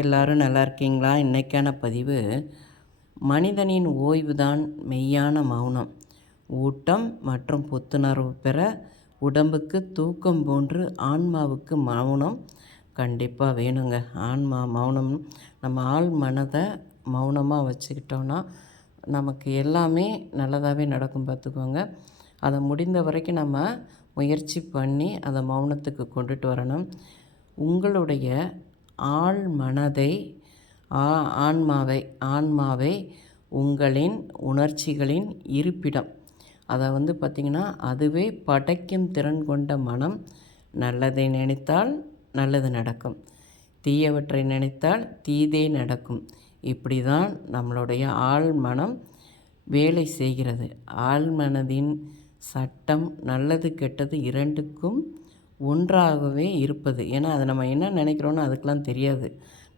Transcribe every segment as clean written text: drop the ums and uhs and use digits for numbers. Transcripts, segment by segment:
எல்லாரும் நல்லா இருக்கீங்களா? இன்றைக்கான பதிவு, மனிதனின் ஓய்வுதான் மெய்யான மௌனம். ஊட்டம் மற்றும் புத்துணர்வு பெற உடம்புக்கு தூக்கம் போன்று ஆன்மாவுக்கு மௌனம் கண்டிப்பாக வேணுங்க. மௌனம் நம்ம ஆள் மனதை மௌனமாக வச்சுக்கிட்டோன்னா நமக்கு எல்லாமே நல்லதாகவே நடக்கும் பார்த்துக்கோங்க. அதை முடிந்த வரைக்கும் நம்ம முயற்சி பண்ணி அதை மௌனத்துக்கு கொண்டுட்டு வரணும். உங்களுடைய ஆள் மனதை ஆன்மாவை உங்களின் உணர்ச்சிகளின் இருப்பிடம். அதை பார்த்திங்கன்னா அதுவே படைக்கும் திறன் கொண்ட மனம். நல்லதை நினைத்தால் நல்லது நடக்கும், தீயவற்றை நினைத்தால் தீதே நடக்கும். இப்படி தான் நம்மளுடைய ஆள் மனம் வேலை செய்கிறது. ஆள் மனதின் சட்டம் நல்லது கெட்டது இரண்டுக்கும் ஒன்றாகவே இருப்பது. ஏன்னா அதை நம்ம என்ன நினைக்கிறோன்னு அதுக்கெலாம் தெரியாது.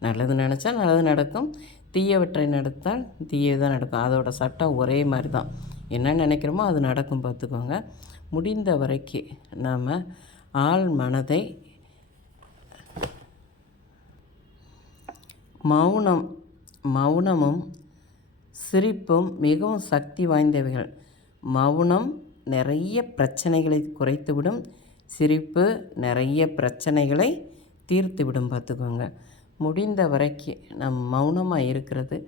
நல்லது நினச்சா நல்லது நடக்கும், தீயவற்றை நடத்தால் தீயதான் நடக்கும். அதோட சட்டம் ஒரே மாதிரி தான். என்ன நினைக்கிறோமோ அது நடக்கும் பார்த்துக்கோங்க. முடிந்த வரைக்கும் நாம் ஆள் மனதை மௌனமும் சிரிப்பும் மிகவும் சக்தி வாய்ந்தவைகள். மௌனம் நிறைய பிரச்சனைகளை குறைத்துவிடும், சிரிப்பு நிறைய பிரச்சனைகளை தீர்த்து விடும் பார்த்துக்கோங்க. முடிந்த வரைக்கும் மௌனமாக இருக்கிறது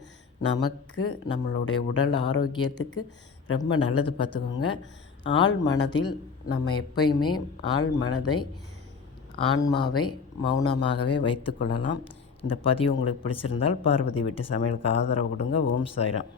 நமக்கு நம்மளுடைய உடல் ஆரோக்கியத்துக்கு ரொம்ப நல்லது பார்த்துக்கோங்க. ஆள் மனதில் நம்ம எப்பயுமே ஆள் மனதை ஆன்மாவை மௌனமாகவே வைத்து கொள்ளலாம். இந்த பதிவு உங்களுக்கு பிடிச்சிருந்தால் பார்வதி வீட்டு சமையலுக்கு ஆதரவு கொடுங்க. ஓம் சாய்ராம்.